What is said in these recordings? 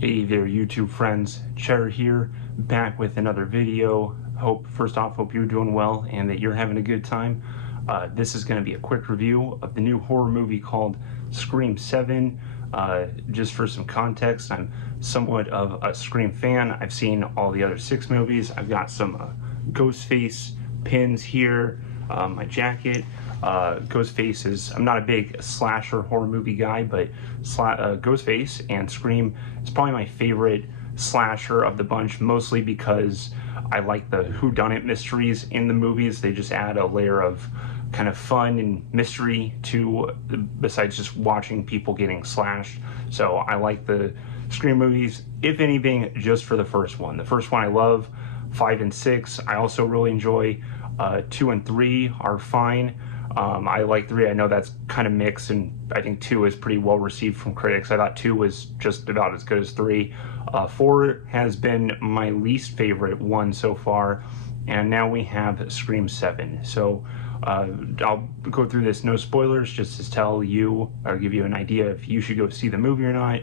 Hey there, YouTube friends. Cheddar here, back with another video. First off, hope you're doing well and that you're having a good time. This is going to be a quick review of the new horror movie called Scream 7. Just for some context, I'm somewhat of a Scream fan. I've seen all the other 6 movies. I've got some Ghostface pins here, my jacket. Ghostface is, I'm not a big slasher horror movie guy, but Ghostface and Scream is probably my favorite slasher of the bunch, mostly because I like the whodunit mysteries in the movies. They just add a layer of kind of fun and mystery to, besides just watching people getting slashed. So I like the Scream movies, if anything, just for the first one. The first one I love. 5 and 6 I also really enjoy. 2 and 3 are fine. I like 3. I know that's kind of mixed, and I think 2 is pretty well received from critics. I thought 2 was just about as good as 3. 4 has been my least favorite one so far, and now we have Scream 7. So I'll go through this, no spoilers, just to tell you or give you an idea if you should go see the movie or not.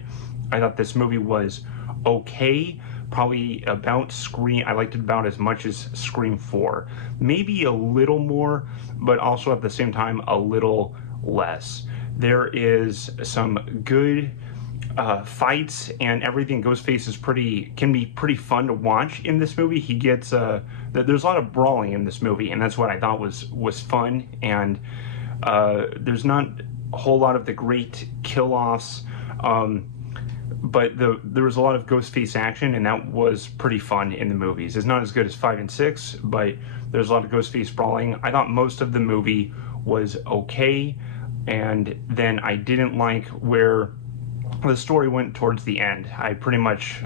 I thought this movie was okay. Probably about Scream, I liked it about as much as Scream 4. Maybe a little more, but also at the same time a little less. There is some good fights and everything. Ghostface is can be pretty fun to watch in this movie. He gets there's a lot of brawling in this movie, and that's what I thought was fun. And there's not a whole lot of the great kill-offs. But there was a lot of Ghostface action, and that was pretty fun in the movies. It's not as good as 5 and 6, but there's a lot of Ghostface brawling. I thought most of the movie was okay, and then I didn't like where the story went towards the end. I pretty much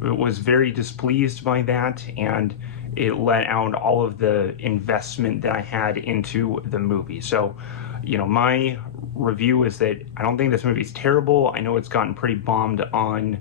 was very displeased by that, and it let out all of the investment that I had into the movie. So, you know, my review is that I don't think this movie is terrible. I know it's gotten pretty bombed on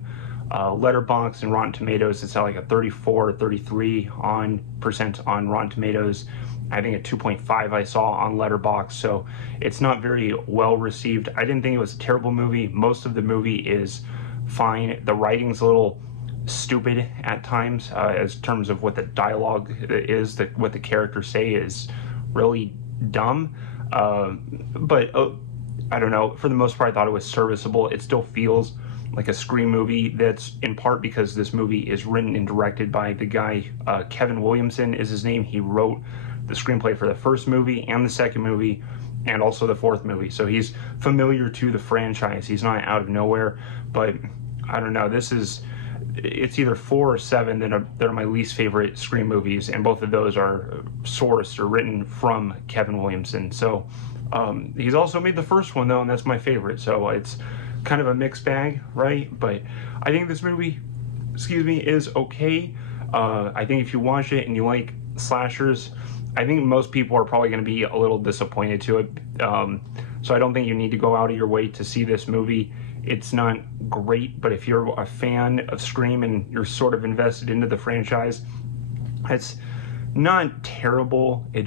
Letterboxd and Rotten Tomatoes. It's at like a 34 or 33% on Rotten Tomatoes. I think a 2.5 I saw on Letterboxd, so it's not very well received. I didn't think it was a terrible movie. Most of the movie is fine. The writing's a little stupid at times, as terms of what the dialogue is, that what the characters say is really dumb. But I don't know, for the most part I thought it was serviceable. It still feels like a Scream movie. That's in part because this movie is written and directed by the guy, Kevin Williamson is his name. He wrote the screenplay for the first movie and the second movie and also the fourth movie. So he's familiar to the franchise. He's not out of nowhere. But I don't know, it's either 4 or 7 that are my least favorite Scream movies, and both of those are sourced or written from Kevin Williamson. So he's also made the first one though, and that's my favorite. So it's kind of a mixed bag, right? But I think this movie, is okay. I think if you watch it and you like slashers, I think most people are probably going to be a little disappointed to it. So I don't think you need to go out of your way to see this movie. It's not great, but if you're a fan of Scream and you're sort of invested into the franchise, it's not terrible. I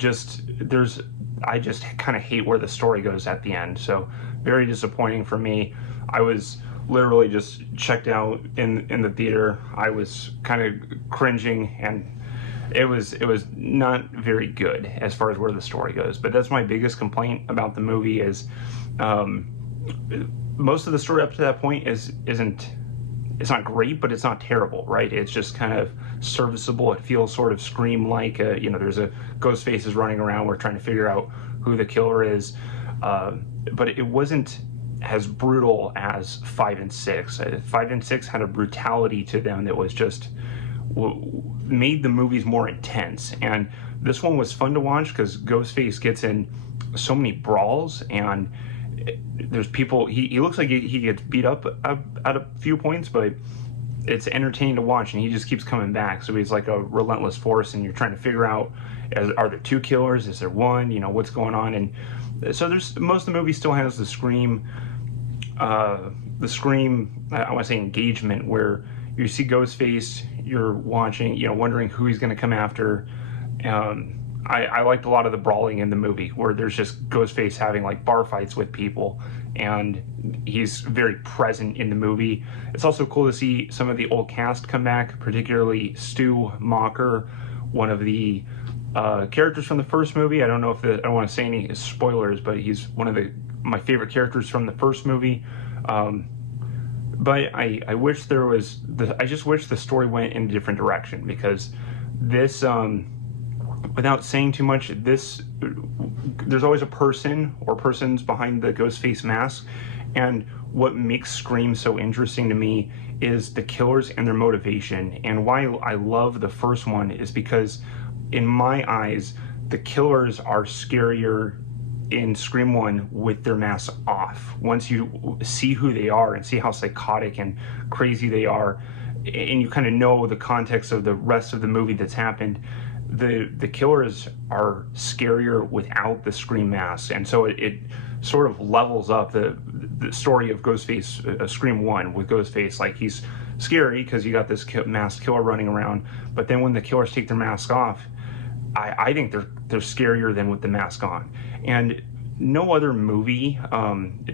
just kind of hate where the story goes at the end. So very disappointing for me. I was literally just checked out in the theater. I was kind of cringing, and it was not very good as far as where the story goes. But that's my biggest complaint about the movie is most of the story up to that point it's not great, but it's not terrible, right? It's just kind of serviceable. It feels sort of Scream-like. There's a Ghostface is running around. We're trying to figure out who the killer is. But it wasn't as brutal as 5 and 6. 5 and 6 had a brutality to them that was just made the movies more intense. And this one was fun to watch because Ghostface gets in so many brawls, and there's people, he looks like he gets beat up at a few points, but it's entertaining to watch, and he just keeps coming back. So he's like a relentless force, and you're trying to figure out, are there 2 killers? Is there 1? What's going on? And so most of the movie still has the Scream, I want to say engagement, where you see Ghostface, you're watching, wondering who he's going to come after, I liked a lot of the brawling in the movie, where there's just Ghostface having like bar fights with people, and he's very present in the movie. It's also cool to see some of the old cast come back, particularly Stu Macher, one of the characters from the first movie. I don't know if I don't want to say any spoilers, but he's one of my favorite characters from the first movie. But I wish there was I just wish the story went in a different direction, because this without saying too much, there's always a person or persons behind the Ghostface mask, and what makes Scream so interesting to me is the killers and their motivation. And why I love the first one is because, in my eyes, the killers are scarier in Scream 1 with their masks off. Once you see who they are and see how psychotic and crazy they are, and you kind of know the context of the rest of the movie that's happened, the killers are scarier without the Scream masks. And so it sort of levels up the story of Ghostface, Scream 1 with Ghostface. Like, he's scary because you got this masked killer running around, but then when the killers take their masks off, I think they're scarier than with the mask on. And no other movie,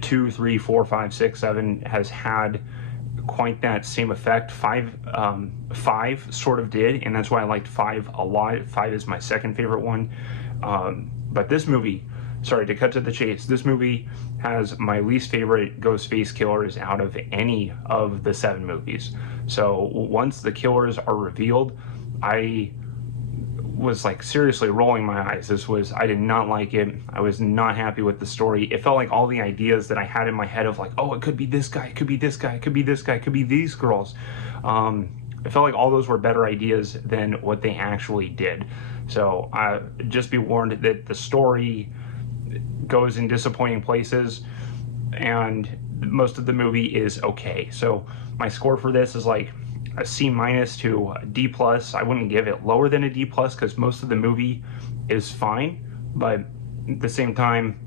2, 3, 4, 5, 6, 7, has had quite that same effect. Five sort of did, and that's why I liked 5 a lot. 5 is my second favorite one. But this movie, sorry to cut to the chase, this movie has my least favorite Ghostface killers out of any of the 7 movies. So once the killers are revealed, I was like seriously rolling my eyes. I did not like it. I was not happy with the story. It felt like all the ideas that I had in my head of like, oh, it could be this guy, it could be this guy, it could be this guy, it could be these girls. It felt like all those were better ideas than what they actually did. So just be warned that the story goes in disappointing places, and most of the movie is okay. So my score for this is like a C- to a D+. I wouldn't give it lower than a D+ because most of the movie is fine, but at the same time,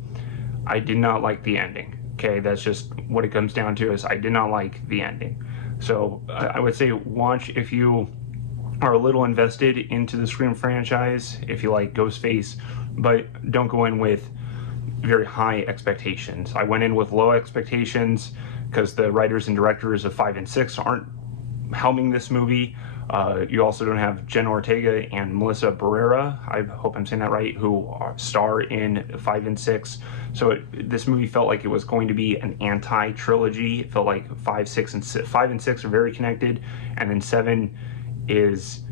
I did not like the ending. Okay, that's just what it comes down to, is I did not like the ending. So I would say watch if you are a little invested into the Scream franchise, if you like Ghostface, but don't go in with very high expectations. I went in with low expectations because the writers and directors of 5 and 6 aren't helming this movie. You also don't have Jenna Ortega and Melissa Barrera, I hope I'm saying that right, who star in 5 and 6. So this movie felt like it was going to be an anti-trilogy. It felt like 5 and 6 are very connected, and then 7 is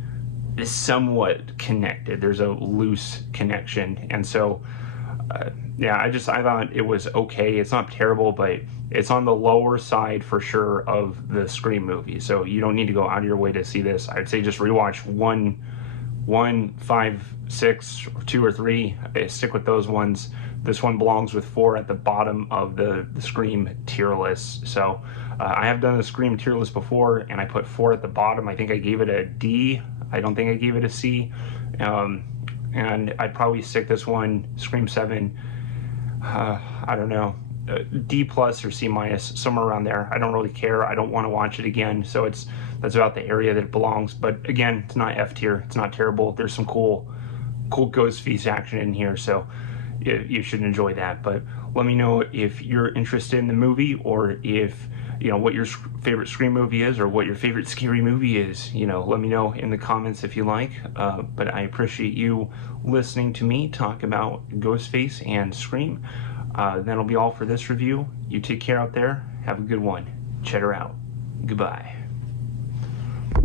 somewhat connected. There's a loose connection, and so yeah, I thought it was okay. It's not terrible, but it's on the lower side for sure of the Scream movie. So you don't need to go out of your way to see this. I'd say just rewatch 1, 5, 6, 2, or 3. Stick with those ones. This one belongs with 4 at the bottom of the Scream tier list. So I have done a Scream tier list before, and I put 4 at the bottom. I think I gave it a D. I don't think I gave it a C. And I'd probably stick this one, Scream 7, I don't know, D+ or C-, somewhere around there. I don't really care. I don't want to watch it again. So that's about the area that it belongs. But again, it's not F tier. It's not terrible. There's some cool Ghostface action in here. So you should enjoy that. But let me know if you're interested in the movie, or if what your favorite Scream movie is, or what your favorite scary movie is. Let me know in the comments if you like. But I appreciate you listening to me talk about Ghostface and Scream. That'll be all for this review. You take care out there. Have a good one. Cheddar out. Goodbye.